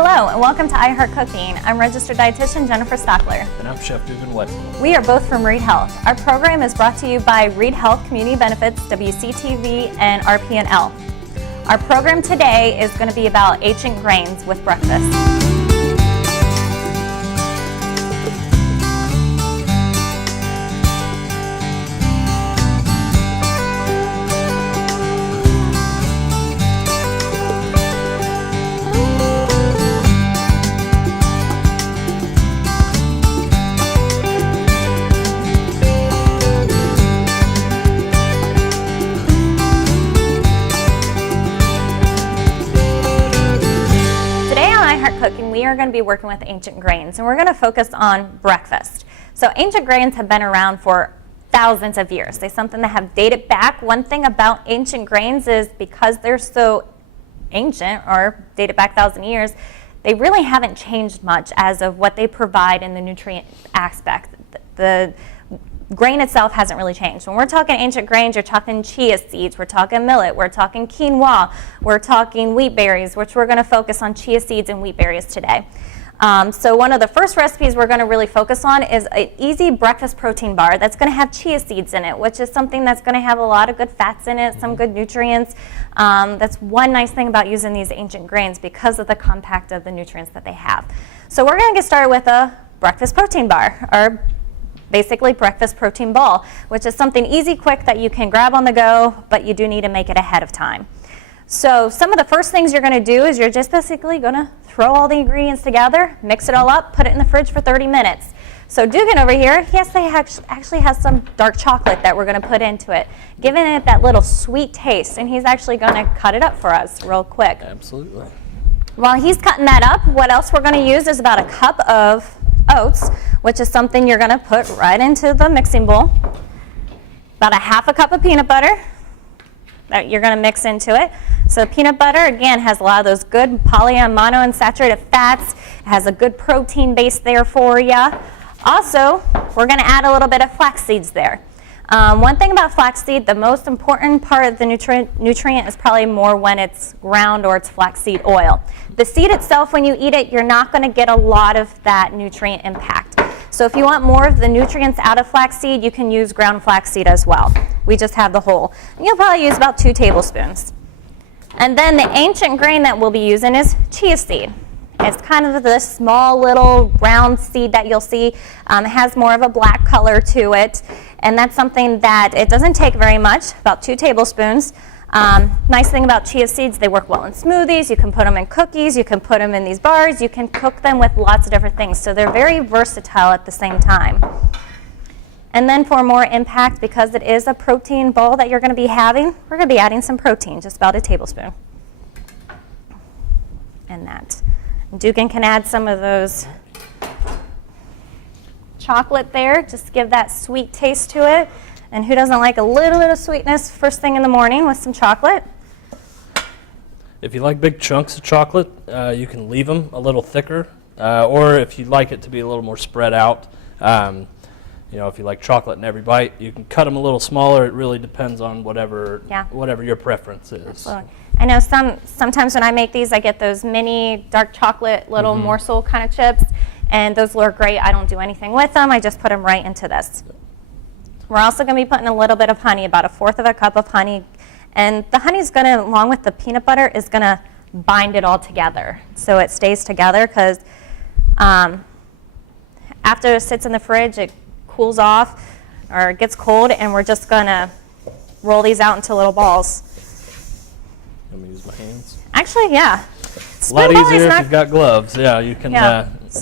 Hello and welcome to I Heart Cooking. I'm registered dietitian Jennifer Stachler. And I'm Chef Dugan Wetzel. We are both from Reid Health. Our program is brought to you by Reid Health Community Benefits, WCTV, and RPNL. Our program today is going to be about ancient grains with breakfast. Cooking, we are going to be working with ancient grains, and we're going to focus on breakfast. So ancient grains have been around for thousands of years. They're something that have dated back. One thing about ancient grains is because they're so ancient or dated back 1,000 years, they really haven't changed much as of what they provide in the nutrient aspect. The grain itself hasn't really changed. When we're talking ancient grains, you're talking chia seeds, we're talking millet, we're talking quinoa, we're talking wheat berries, which we're going to focus on chia seeds and wheat berries today. So one of the first recipes we're going to really focus on is an easy breakfast protein bar that's going to have chia seeds in it, which is something that's going to have a lot of good fats in it, some good nutrients. That's one nice thing about using these ancient grains because of the compact of the nutrients that they have. So we're going to get started with a breakfast protein bar, or basically breakfast protein ball, which is something easy, quick that you can grab on the go, but you do need to make it ahead of time. So some of the first things you're going to do is you're just basically going to throw all the ingredients together, mix it all up, put it in the fridge for 30 minutes. So Dugan over here, he actually has some dark chocolate that we're going to put into it, giving it that little sweet taste, and he's actually going to cut it up for us real quick. Absolutely. While he's cutting that up, what else we're going to use is about a cup of oats, which is something you're going to put right into the mixing bowl. About a half a cup of peanut butter that you're going to mix into it. So peanut butter, again, has a lot of those good monounsaturated fats. It has a good protein base there for you. Also, we're going to add a little bit of flax seeds there. One thing about flaxseed, the most important part of the nutrient is probably more when it's ground or it's flaxseed oil. The seed itself, when you eat it, you're not going to get a lot of that nutrient impact. So if you want more of the nutrients out of flaxseed, you can use ground flaxseed as well. We just have the whole. And you'll probably use about 2 tablespoons. And then the ancient grain that we'll be using is chia seed. It's kind of this small little round seed that you'll see. It has more of a black color to it. And that's something that it doesn't take very much, about 2 tablespoons. Nice thing about chia seeds, they work well in smoothies. You can put them in cookies. You can put them in these bars. You can cook them with lots of different things. So they're very versatile at the same time. And then for more impact, because it is a protein bowl that you're going to be having, we're going to be adding some protein, just about a tablespoon. And that. Dugan can add some of those chocolate there, just give that sweet taste to it. And who doesn't like a little bit of sweetness first thing in the morning with some chocolate? If you like big chunks of chocolate, you can leave them a little thicker, or if you'd like it to be a little more spread out, if you like chocolate in every bite, you can cut them a little smaller. It really depends on whatever your preference is. Absolutely. I know sometimes when I make these, I get those mini dark chocolate little morsel kind of chips, and those look great. I don't do anything with them. I just put them right into this. We're also going to be putting a little bit of honey, about 1/4 of a cup of honey. And the honey is going to, along with the peanut butter, is going to bind it all together so it stays together, because after it sits in the fridge, it cools off or it gets cold, and we're just going to roll these out into little balls. Let me use my hands. Actually, yeah. It's a lot easier if you've got gloves. Yeah, you can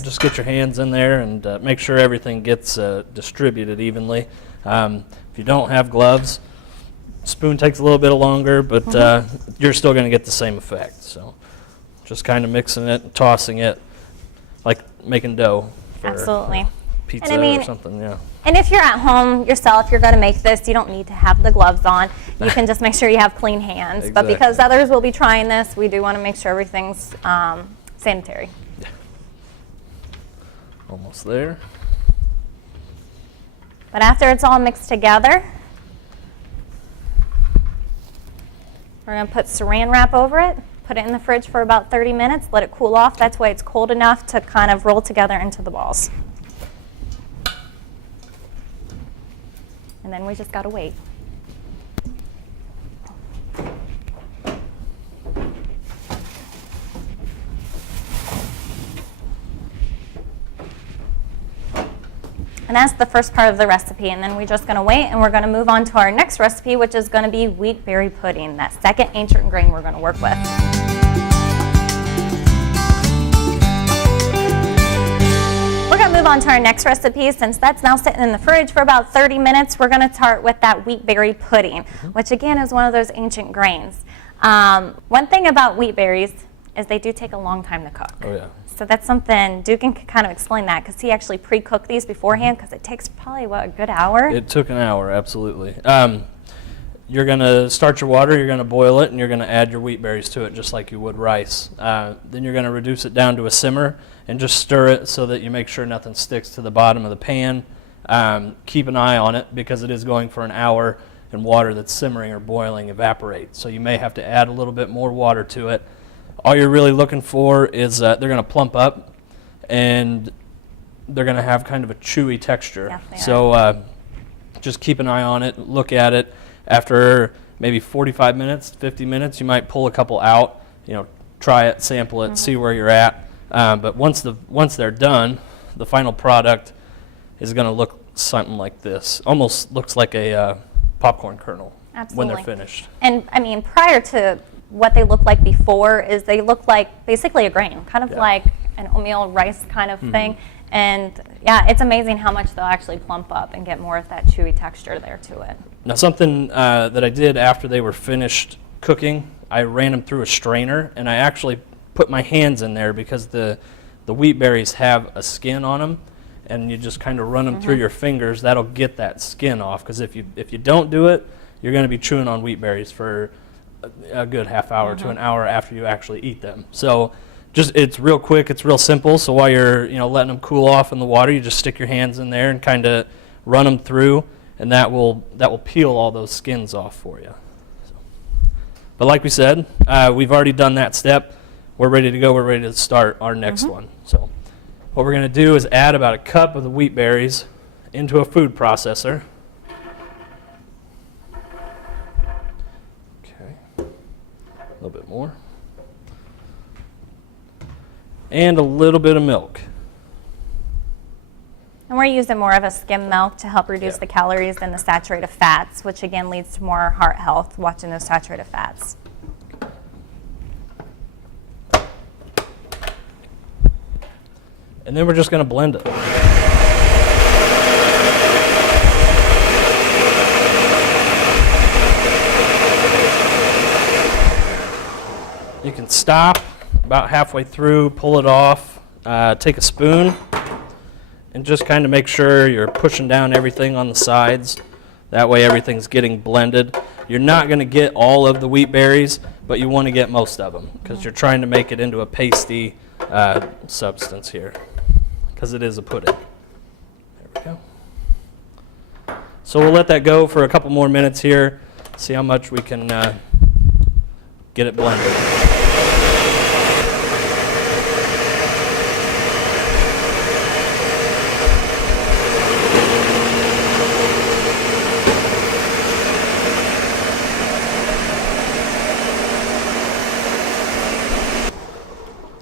just get your hands in there and make sure everything gets distributed evenly. If you don't have gloves, spoon takes a little bit longer, but you're still going to get the same effect. So just kind of mixing it and tossing it like making dough for absolutely. Pizza or something, yeah. And if you're at home yourself, you're going to make this, you don't need to have the gloves on. You can just make sure you have clean hands. Exactly. But because others will be trying this, we do want to make sure everything's sanitary. Yeah. Almost there. But after it's all mixed together, we're going to put saran wrap over it, put it in the fridge for about 30 minutes, let it cool off. That's why it's cold enough to kind of roll together into the balls. And then we just gotta wait. And that's the first part of the recipe, and then we're just gonna wait, and we're gonna move on to our next recipe, which is gonna be wheat berry pudding, that second ancient grain we're gonna work with. We're gonna move on to our next recipe. Since that's now sitting in the fridge for about 30 minutes, we're gonna start with that wheat berry pudding, which again is one of those ancient grains. One thing about wheat berries is they do take a long time to cook. Oh yeah. So that's something, Dugan can kind of explain that, because he actually pre-cooked these beforehand, because it takes probably, what, a good hour? It took an hour, absolutely. You're going to start your water, you're going to boil it, and you're going to add your wheat berries to it just like you would rice. Then you're going to reduce it down to a simmer and just stir it so that you make sure nothing sticks to the bottom of the pan. Keep an eye on it because it is going for an hour, and water that's simmering or boiling evaporates. So you may have to add a little bit more water to it. All you're really looking for is they're going to plump up, and they're going to have kind of a chewy texture. Yeah, so just keep an eye on it, look at it. After maybe 45 minutes, 50 minutes, you might pull a couple out, try it, sample it, see where you're at. But once they're done, the final product is going to look something like this. Almost looks like a popcorn kernel. Absolutely. When they're finished. And I mean, prior to what they look like before, is they look like basically a grain, kind of like an oatmeal rice kind of thing. And yeah, it's amazing how much they'll actually plump up and get more of that chewy texture there to it. Now something that I did after they were finished cooking, I ran them through a strainer, and I actually put my hands in there because the wheat berries have a skin on them, and you just kind of run them through your fingers. That'll get that skin off, because if you don't do it, you're going to be chewing on wheat berries for a good half hour to an hour after you actually eat them. So it's real quick, it's real simple. So while you're letting them cool off in the water, you just stick your hands in there and kind of run them through, and that will peel all those skins off for you. But like we said, we've already done that step. We're ready to go. We're ready to start our next one. So what we're going to do is add about a cup of the wheat berries into a food processor. A little bit more. And a little bit of milk. And we're using more of a skim milk to help reduce the calories than the saturated fats, which again leads to more heart health, watching those saturated fats. And then we're just going to blend it. You can stop about halfway through, pull it off, take a spoon, and just kind of make sure you're pushing down everything on the sides. That way everything's getting blended. You're not going to get all of the wheat berries, but you want to get most of them because you're trying to make it into a pasty substance here, because it is a pudding. There we go. So we'll let that go for a couple more minutes here, see how much we can get it blended.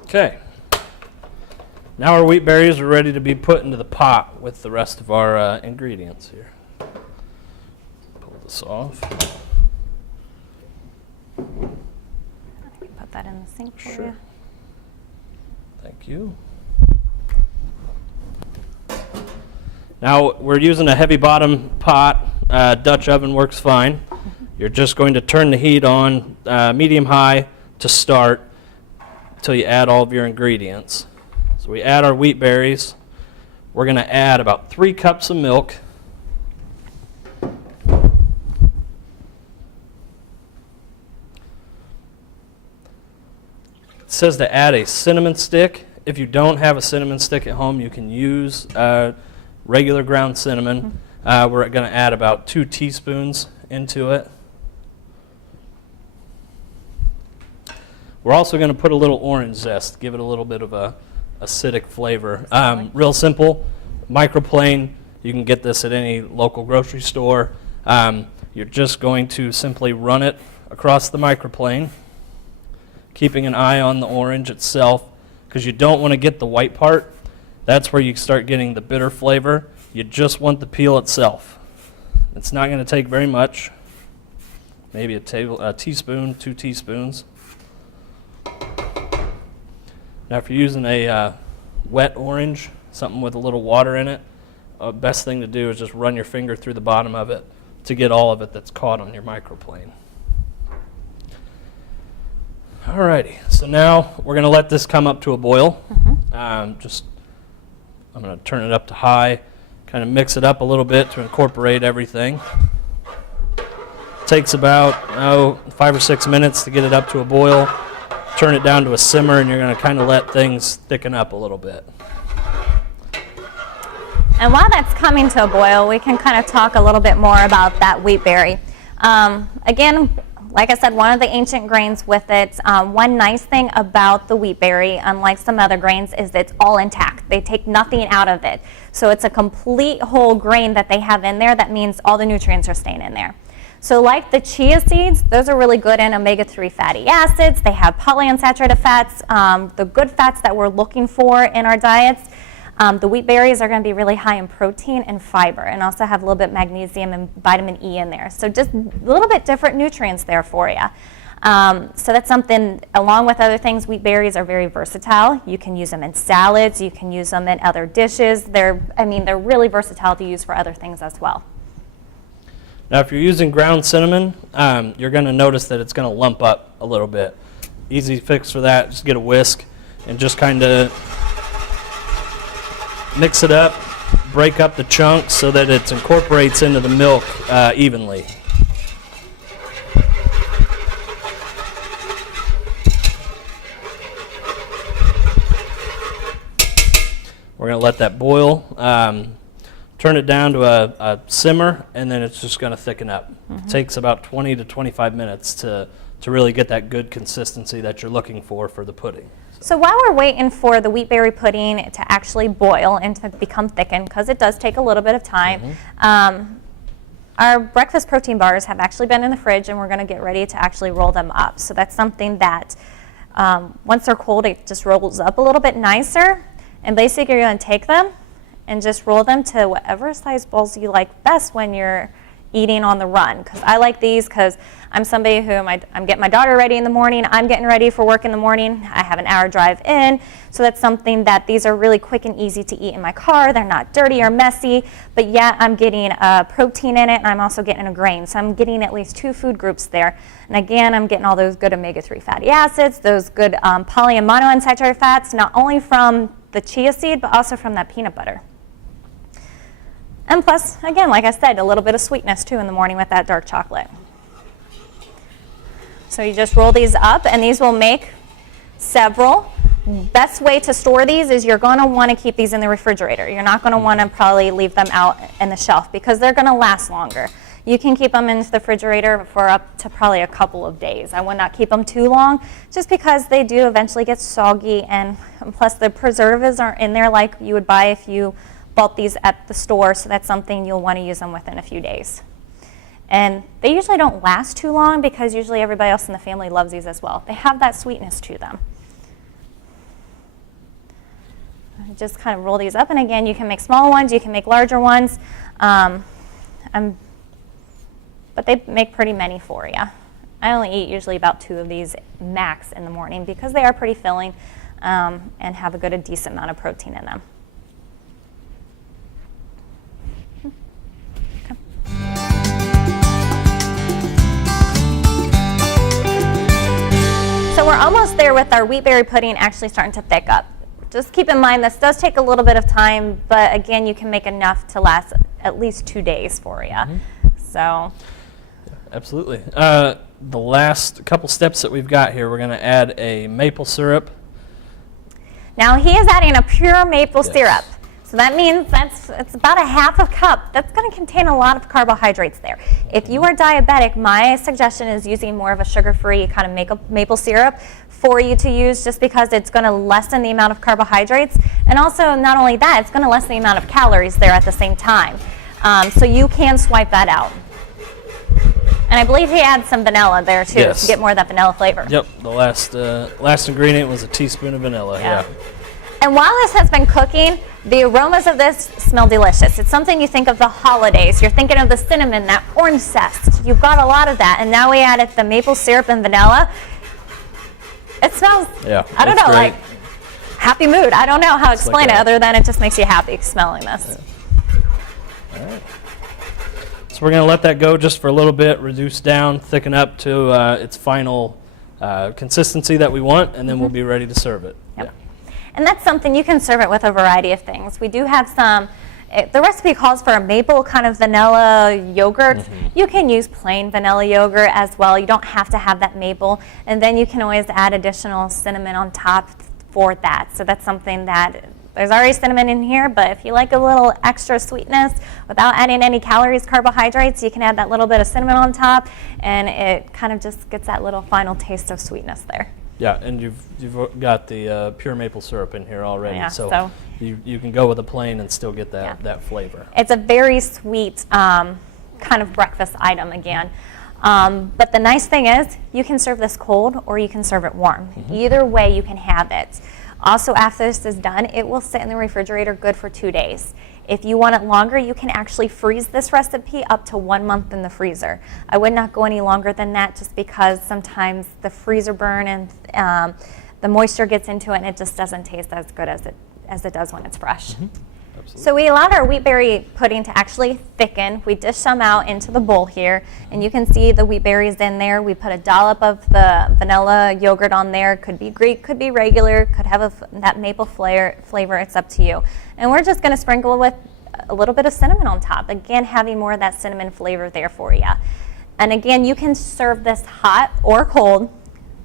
Okay, now our wheat berries are ready to be put into the pot with the rest of our ingredients here. Pull this off. Put that in the sink for Sure. you. Thank you. Now we're using a heavy bottom pot. Dutch oven works fine. You're just going to turn the heat on medium high to start until you add all of your ingredients. So we add our wheat berries. We're going to add about 3 cups of milk. It says to add a cinnamon stick. If you don't have a cinnamon stick at home, you can use regular ground cinnamon. We're going to add about 2 teaspoons into it. We're also going to put a little orange zest, give it a little bit of a acidic flavor. Real simple, microplane. You can get this at any local grocery store. You're just going to simply run it across the microplane, keeping an eye on the orange itself, because you don't want to get the white part. That's where you start getting the bitter flavor. You just want the peel itself. It's not going to take very much, maybe a teaspoon, 2 teaspoons. Now if you're using a wet orange, something with a little water in it, best thing to do is just run your finger through the bottom of it to get all of it that's caught on your microplane. Alrighty, so now we're going to let this come up to a boil. I'm going to turn it up to high, kind of mix it up a little bit to incorporate everything. Takes about 5 or 6 minutes to get it up to a boil. Turn it down to a simmer, and you're going to kind of let things thicken up a little bit. And while that's coming to a boil, we can kind of talk a little bit more about that wheat berry. Again, like I said, one of the ancient grains with it. One nice thing about the wheat berry, unlike some other grains, is that it's all intact. They take nothing out of it. So it's a complete whole grain that they have in there. That means all the nutrients are staying in there. So like the chia seeds, those are really good in omega-3 fatty acids. They have polyunsaturated fats, the good fats that we're looking for in our diets. The wheat berries are going to be really high in protein and fiber, and also have a little bit of magnesium and vitamin E in there. So just a little bit different nutrients there for you. So that's something, along with other things, wheat berries are very versatile. You can use them in salads, you can use them in other dishes. They're really versatile to use for other things as well. Now if you're using ground cinnamon, you're going to notice that it's going to lump up a little bit. Easy fix for that, just get a whisk and just kind of mix it up, break up the chunks so that it incorporates into the milk evenly. We're going to let that boil, turn it down to a simmer, and then it's just going to thicken up. It takes about 20 to 25 minutes to really get that good consistency that you're looking for the pudding. So while we're waiting for the wheat berry pudding to actually boil and to become thickened, because it does take a little bit of time, our breakfast protein bars have actually been in the fridge, and we're going to get ready to actually roll them up. So that's something that once they're cold, it just rolls up a little bit nicer. And basically you're going to take them and just roll them to whatever size balls you like best when you're eating on the run. Because I like these because I'm somebody who I'm getting my daughter ready in the morning. I'm getting ready for work in the morning. I have an hour drive in. So that's something that these are really quick and easy to eat in my car. They're not dirty or messy, but yet I'm getting protein in it, and I'm also getting a grain. So I'm getting at least 2 food groups there. And again, I'm getting all those good omega-3 fatty acids, those good poly and monounsaturated fats, not only from the chia seed, but also from that peanut butter. And plus, again, like I said, a little bit of sweetness too in the morning with that dark chocolate. So you just roll these up, and these will make several. Best way to store these is you're going to want to keep these in the refrigerator. You're not going to want to probably leave them out in the shelf because they're going to last longer. You can keep them in the refrigerator for up to probably a couple of days. I would not keep them too long just because they do eventually get soggy, and plus the preservatives aren't in there like you would buy if you bought these at the store, so that's something you'll want to use them within a few days. And they usually don't last too long because usually everybody else in the family loves these as well. They have that sweetness to them. Just kind of roll these up, and again, you can make small ones, you can make larger ones, but they make pretty many for you. I only eat usually about 2 of these max in the morning because they are pretty filling and have a decent amount of protein in them. So we're almost there with our wheat berry pudding actually starting to thick up. Just keep in mind this does take a little bit of time, but again, you can make enough to last at least 2 days for you. So, absolutely. The last couple steps that we've got here, we're going to add a maple syrup. Now he is adding a pure maple syrup. So So that means it's about a half a cup. That's going to contain a lot of carbohydrates there. If you are diabetic, my suggestion is using more of a sugar-free kind of maple syrup for you to use, just because it's going to lessen the amount of carbohydrates. And also, not only that, it's going to lessen the amount of calories there at the same time. So you can swipe that out. And I believe he adds some vanilla there too, yes, to get more of that vanilla flavor. Yep, the last ingredient was a teaspoon of vanilla. Yeah. And while this has been cooking, the aromas of this smell delicious. It's something you think of the holidays. You're thinking of the cinnamon, that orange zest. You've got a lot of that. And now we added the maple syrup and vanilla. It smells, I don't know, great. like happy mood. I don't know how to explain like it other than it just makes you happy smelling this. Yeah. All right. So we're going to let that go just for a little bit, reduce down, thicken up to its final consistency that we want, and then we'll be ready to serve it. Yep. Yeah. And that's something you can serve it with a variety of things. We do have some, the recipe calls for a maple kind of vanilla yogurt. Mm-hmm. You can use plain vanilla yogurt as well. You don't have to have that maple. And then you can always add additional cinnamon on top for that. So that's something that, there's already cinnamon in here, but if you like a little extra sweetness without adding any calories, carbohydrates, you can add that little bit of cinnamon on top, and it kind of just gets that little final taste of sweetness there. Yeah, and you've got the pure maple syrup in here already, so you can go with a plain and still get that flavor. It's a very sweet kind of breakfast item again. But the nice thing is you can serve this cold or you can serve it warm. Mm-hmm. Either way you can have it. Also, after this is done, it will sit in the refrigerator good for 2 days. If you want it longer, you can actually freeze this recipe up to 1 month in the freezer. I would not go any longer than that, just because sometimes the freezer burn and the moisture gets into it and it just doesn't taste as good as it does when it's fresh. Mm-hmm. So we allowed our wheat berry pudding to actually thicken. We dished some out into the bowl here, and you can see the wheat berries in there. We put a dollop of the vanilla yogurt on there. Could be Greek, could be regular, could have that maple flavor. It's up to you. And we're just going to sprinkle with a little bit of cinnamon on top. Again, having more of that cinnamon flavor there for you. And again, you can serve this hot or cold.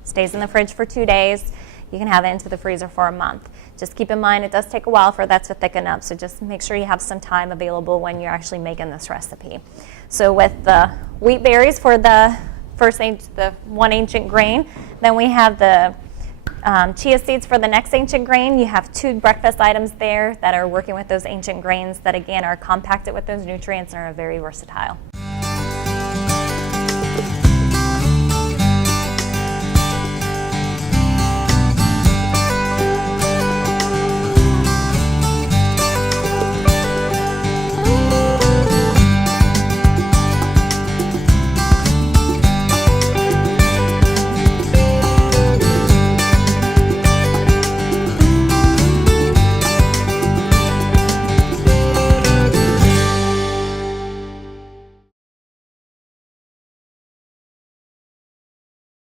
Stays in the fridge for 2 days. You can have it into the freezer for a month. Just keep in mind, it does take a while for that to thicken up, so just make sure you have some time available when you're actually making this recipe. So with the wheat berries for the the one ancient grain, then we have the chia seeds for the next ancient grain. You have 2 breakfast items there that are working with those ancient grains that, again, are compacted with those nutrients and are very versatile.